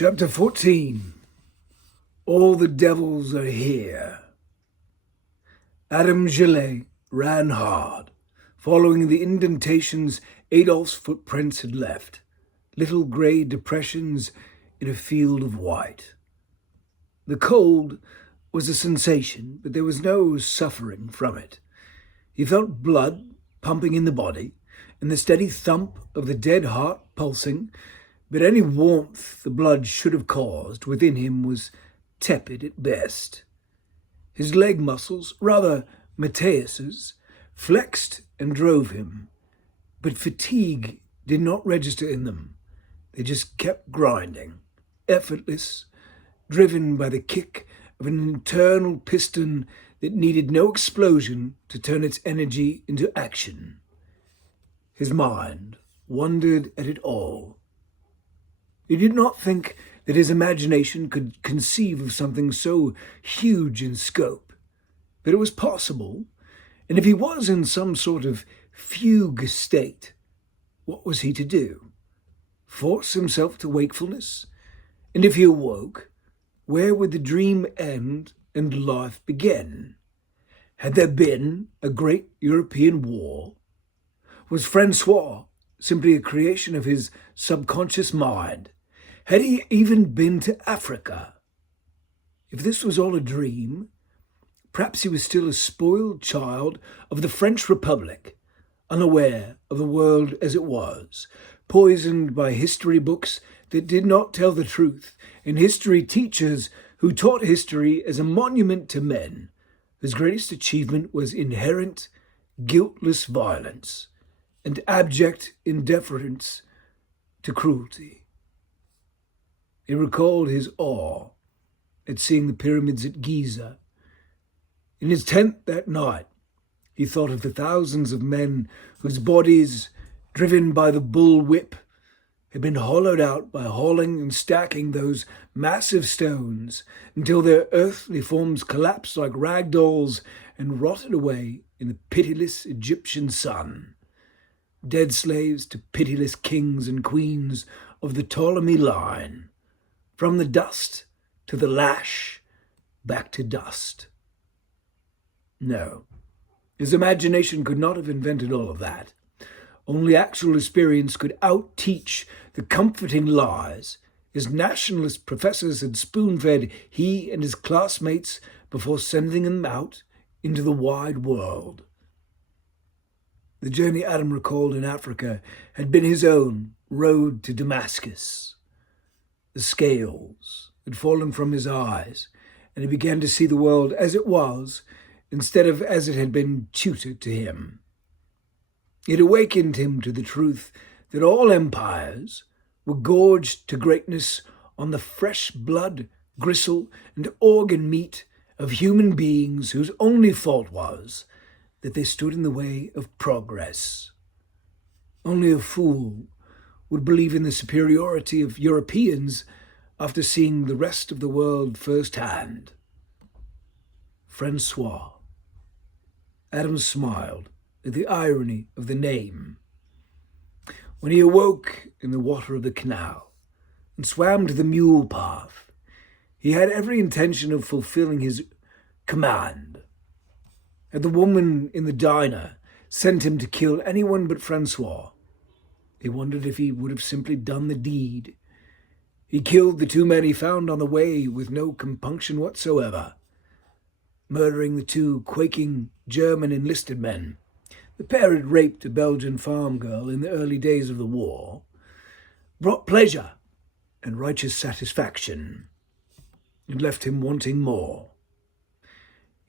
Chapter 14. All the devils are here. Adam Gillet ran hard, following the indentations Adolphe's footprints had left, little grey depressions in a field of white. The cold was a sensation, but there was no suffering from it. He felt blood pumping in the body, and the steady thump of the dead heart pulsing, but any warmth the blood should have caused within him was tepid at best. His leg muscles, rather Matthias's, flexed and drove him, but fatigue did not register in them. They just kept grinding, effortless, driven by the kick of an internal piston that needed no explosion to turn its energy into action. His mind wondered at it all. He did not think that his imagination could conceive of something so huge in scope, but it was possible, and if he was in some sort of fugue state, what was he to do? Force himself to wakefulness? And if he awoke, where would the dream end and life begin? Had there been a great European war? Was Francois simply a creation of his subconscious mind? Had he even been to Africa? If this was all a dream, perhaps he was still a spoiled child of the French Republic, unaware of the world as it was, poisoned by history books that did not tell the truth, and history teachers who taught history as a monument to men, whose greatest achievement was inherent, guiltless violence and abject indifference to cruelty. He recalled his awe at seeing the pyramids at Giza. In his tent that night, he thought of the thousands of men whose bodies, driven by the bull whip, had been hollowed out by hauling and stacking those massive stones until their earthly forms collapsed like rag dolls and rotted away in the pitiless Egyptian sun. Dead slaves to pitiless kings and queens of the Ptolemy line. From the dust to the lash, back to dust. No, his imagination could not have invented all of that. Only actual experience could out-teach the comforting lies his nationalist professors had spoon-fed he and his classmates before sending them out into the wide world. The journey Adam recalled in Africa had been his own road to Damascus. The scales had fallen from his eyes, and he began to see the world as it was, instead of as it had been tutored to him. It awakened him to the truth that all empires were gorged to greatness on the fresh blood, gristle, and organ meat of human beings whose only fault was that they stood in the way of progress. Only a fool would believe in the superiority of Europeans after seeing the rest of the world firsthand. Francois. Adam smiled at the irony of the name. When he awoke in the water of the canal and swam to the mule path, he had every intention of fulfilling his command. Had the woman in the diner sent him to kill anyone but Francois, he wondered if he would have simply done the deed. He killed the two men he found on the way with no compunction whatsoever, murdering the two quaking German enlisted men. The pair had raped a Belgian farm girl in the early days of the war, brought pleasure and righteous satisfaction, and left him wanting more.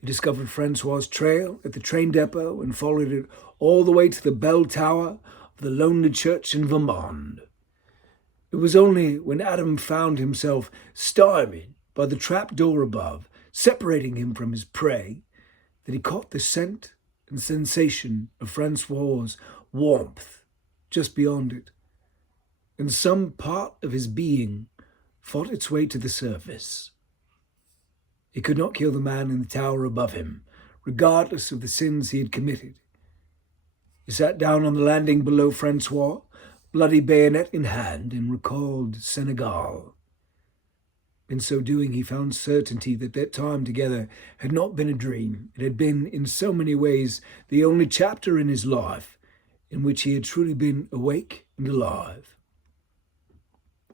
He discovered Francois's trail at the train depot and followed it all the way to the bell tower of the lonely church in Vermont. It was only when Adam found himself stymied by the trap door above, separating him from his prey, that he caught the scent and sensation of Francois's warmth just beyond it, and some part of his being fought its way to the surface. He could not kill the man in the tower above him, regardless of the sins he had committed. He sat down on the landing below Francois, bloody bayonet in hand, and recalled Senegal. In so doing, he found certainty that that time together had not been a dream. It had been, in so many ways, the only chapter in his life in which he had truly been awake and alive.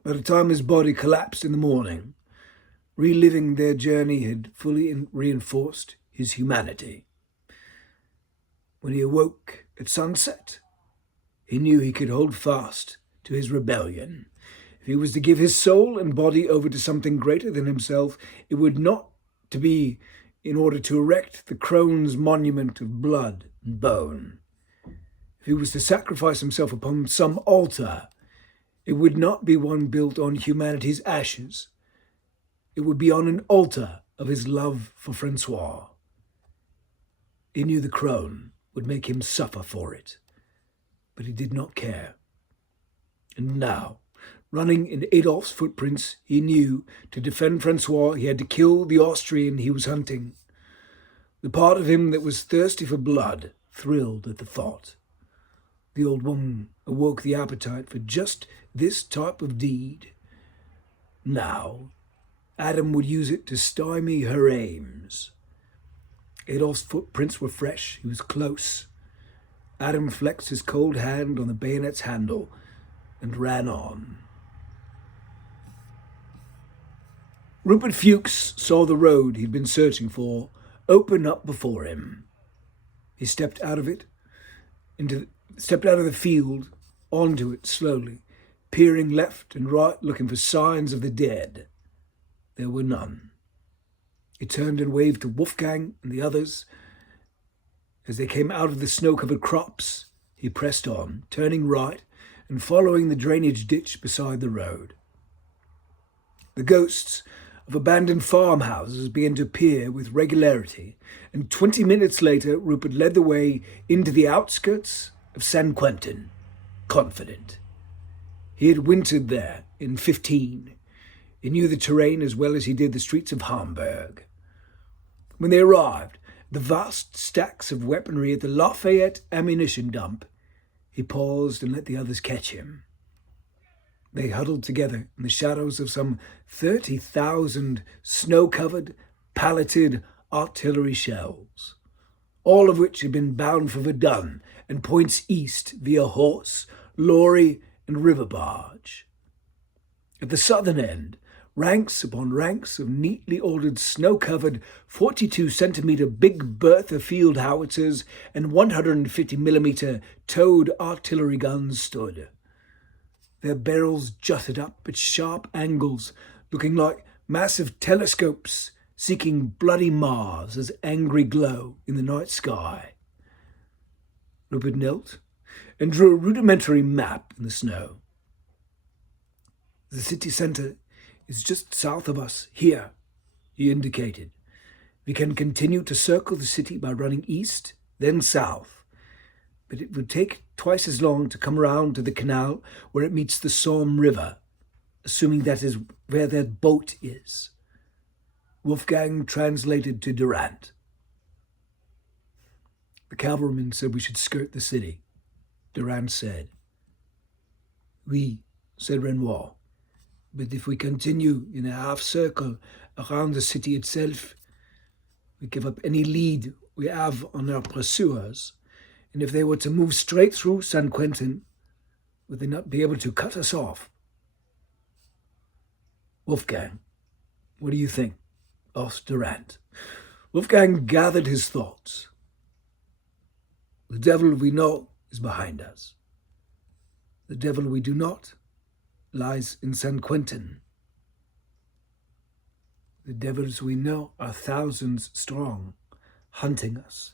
By the time his body collapsed in the morning, reliving their journey had fully reinforced his humanity. When he awoke at sunset, he knew he could hold fast to his rebellion. If he was to give his soul and body over to something greater than himself, it would not to be in order to erect the crone's monument of blood and bone. If he was to sacrifice himself upon some altar, it would not be one built on humanity's ashes. It would be on an altar of his love for Francois. He knew the crone would make him suffer for it, but he did not care. And now, running in Adolf's footprints, he knew to defend Francois he had to kill the Austrian he was hunting. The part of him that was thirsty for blood thrilled at the thought. The old woman awoke the appetite for just this type of deed. Now, Adam would use it to stymie her aims. Adolf's footprints were fresh. He was close. Adam flexed his cold hand on the bayonet's handle and ran on. Rupert Fuchs saw the road he'd been searching for open up before him. He stepped out of the field onto it slowly, peering left and right, looking for signs of the dead. There were none. He turned and waved to Wolfgang and the others. As they came out of the snow-covered crops, he pressed on, turning right and following the drainage ditch beside the road. The ghosts of abandoned farmhouses began to appear with regularity, and 20 minutes later Rupert led the way into the outskirts of San Quentin, confident. He had wintered there in 15. He knew the terrain as well as he did the streets of Hamburg. When they arrived, the vast stacks of weaponry at the Lafayette ammunition dump, he paused and let the others catch him. They huddled together in the shadows of some 30,000 snow-covered, palleted artillery shells, all of which had been bound for Verdun and points east via horse, lorry, and river barge. At the southern end, ranks upon ranks of neatly ordered snow-covered 42-centimeter Big Bertha field howitzers and 150mm towed artillery guns stood. Their barrels jutted up at sharp angles, looking like massive telescopes seeking bloody Mars' angry glow in the night sky. Rupert knelt and drew a rudimentary map in the snow. The city centre is just south of us, here, he indicated. We can continue to circle the city by running east, then south, but it would take twice as long to come around to the canal where it meets the Somme River, assuming that is where their boat is. Wolfgang translated to Durant. The cavalryman said we should skirt the city. Durant said. Oui, said Renoir. But if we continue in a half-circle around the city itself, we give up any lead we have on our pursuers, and if they were to move straight through San Quentin, would they not be able to cut us off? Wolfgang, what do you think? Asked Durant. Wolfgang gathered his thoughts. The devil we know is behind us. The devil we do not lies in San Quentin. The devils we know are thousands strong, hunting us.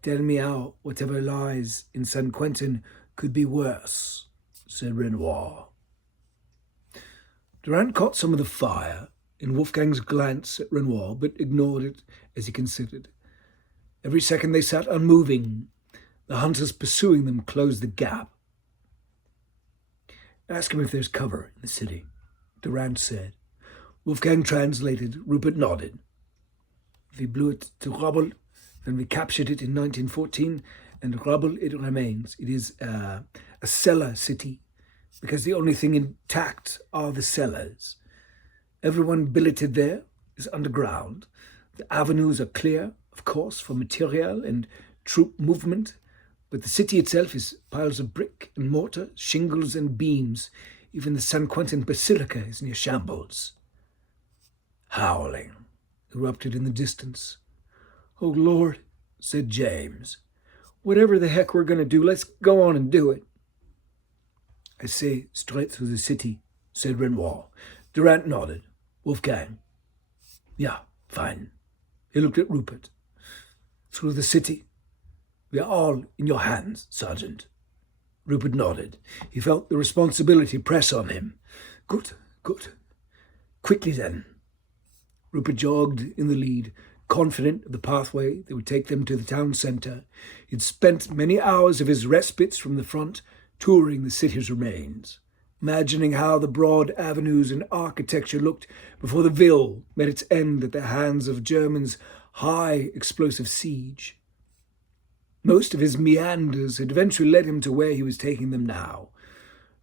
Tell me how whatever lies in San Quentin could be worse, said Renoir. Durant caught some of the fire in Wolfgang's glance at Renoir, but ignored it as he considered. Every second they sat unmoving. The hunters pursuing them closed the gap. Ask him if there's cover in the city, Durant said. Wolfgang translated. Rupert nodded. We blew it to rubble, then we captured it in 1914, and rubble it remains. It is a cellar city, because the only thing intact are the cellars. Everyone billeted there is underground. The avenues are clear, of course, for material and troop movement, but the city itself is piles of brick and mortar, shingles and beams. Even the San Quentin Basilica is near shambles. Howling erupted in the distance. "Oh, Lord," said James. "Whatever the heck we're going to do, let's go on and do it." "I say straight through the city," said Renoir. Durant nodded. "Wolfgang." "Yeah, fine." He looked at Rupert. "Through the city. We are all in your hands, Sergeant." Rupert nodded. He felt the responsibility press on him. Good, good. Quickly then. Rupert jogged in the lead, confident of the pathway that would take them to the town centre. He'd spent many hours of his respites from the front touring the city's remains, imagining how the broad avenues and architecture looked before the Ville met its end at the hands of Germans' high explosive siege. Most of his meanders had eventually led him to where he was taking them now,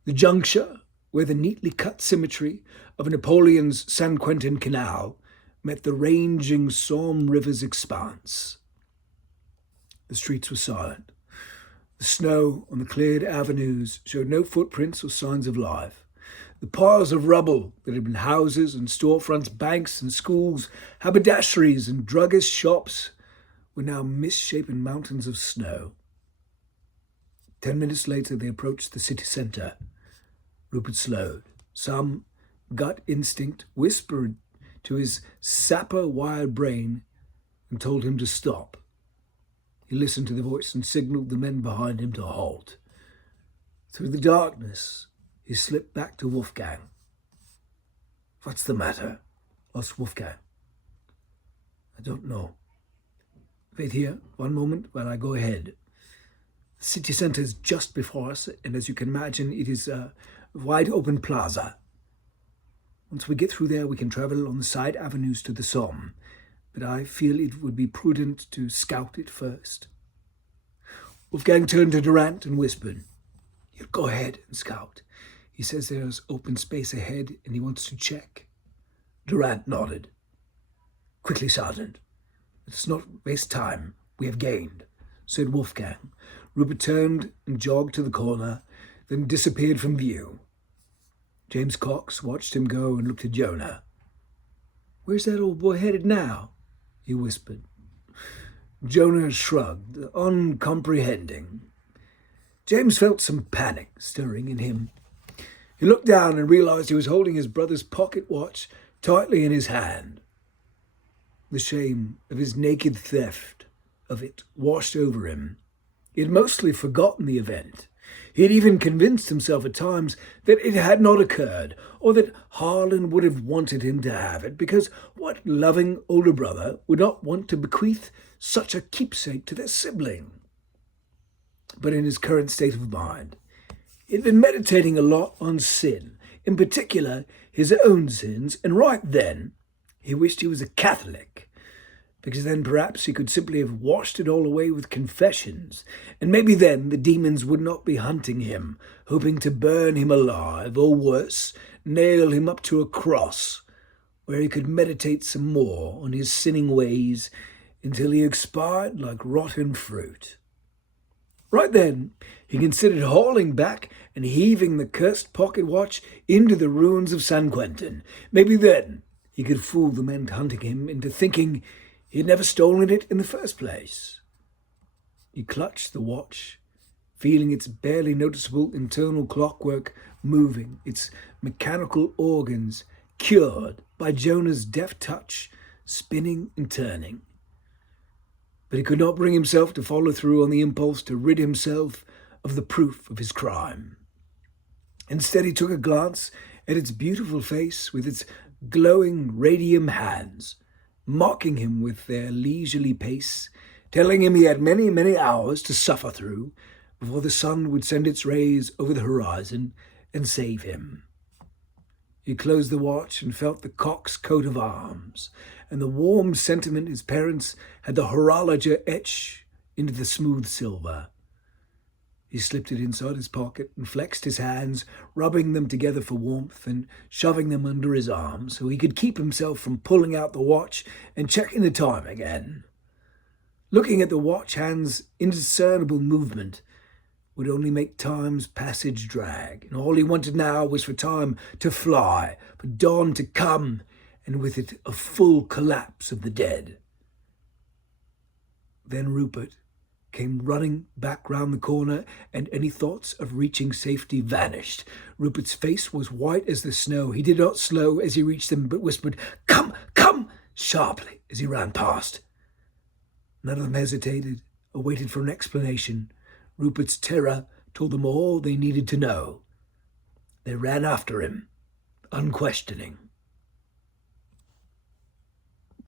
the juncture where the neatly cut symmetry of Napoleon's San Quentin Canal met the ranging Somme River's expanse. The streets were silent. The snow on the cleared avenues showed no footprints or signs of life. The piles of rubble that had been houses and storefronts, banks and schools, haberdasheries and druggist shops were now misshapen mountains of snow. 10 minutes later, they approached the city centre. Rupert slowed. Some gut instinct whispered to his sapper-wired brain and told him to stop. He listened to the voice and signalled the men behind him to halt. Through the darkness, he slipped back to Wolfgang. "What's the matter?" asked Wolfgang. "I don't know. Wait here one moment while I go ahead. The city centre is just before us, and as you can imagine, it is a wide open plaza. Once we get through there, we can travel on the side avenues to the Somme, but I feel it would be prudent to scout it first." Wolfgang turned to Durant and whispered, "You go ahead and scout. He says there's open space ahead and he wants to check." Durant nodded. "Quickly, Sergeant. Let's not waste time. We have gained," said Wolfgang. Rupert turned and jogged to the corner, then disappeared from view. James Cox watched him go and looked at Jonah. "Where's that old boy headed now?" he whispered. Jonah shrugged, uncomprehending. James felt some panic stirring in him. He looked down and realized he was holding his brother's pocket watch tightly in his hand. The shame of his naked theft of it washed over him. He had mostly forgotten the event. He had even convinced himself at times that it had not occurred, or that Harlan would have wanted him to have it, because what loving older brother would not want to bequeath such a keepsake to their sibling? But in his current state of mind, he had been meditating a lot on sin, in particular his own sins, and right then he wished he was a Catholic, because then perhaps he could simply have washed it all away with confessions, and maybe then the demons would not be hunting him, hoping to burn him alive, or worse, nail him up to a cross, where he could meditate some more on his sinning ways until he expired like rotten fruit. Right then, he considered hauling back and heaving the cursed pocket watch into the ruins of San Quentin. Maybe then he could fool the men hunting him into thinking he had never stolen it in the first place. He clutched the watch, feeling its barely noticeable internal clockwork moving, its mechanical organs cured by Jonah's deft touch, spinning and turning. But he could not bring himself to follow through on the impulse to rid himself of the proof of his crime. Instead, he took a glance at its beautiful face with its glowing radium hands, mocking him with their leisurely pace, telling him he had many, many hours to suffer through before the sun would send its rays over the horizon and save him. He closed the watch and felt the Cox coat of arms, and the warm sentiment his parents had the horologer etch into the smooth silver. He slipped it inside his pocket and flexed his hands, rubbing them together for warmth and shoving them under his arm so he could keep himself from pulling out the watch and checking the time again. Looking at the watch hand's indiscernible movement would only make time's passage drag, and all he wanted now was for time to fly, for dawn to come, and with it a full collapse of the dead. Then Rupert came running back round the corner, and any thoughts of reaching safety vanished. Rupert's face was white as the snow. He did not slow as he reached them, but whispered, "Come, come!" sharply as he ran past. None of them hesitated or waited for an explanation. Rupert's terror told them all they needed to know. They ran after him, unquestioning.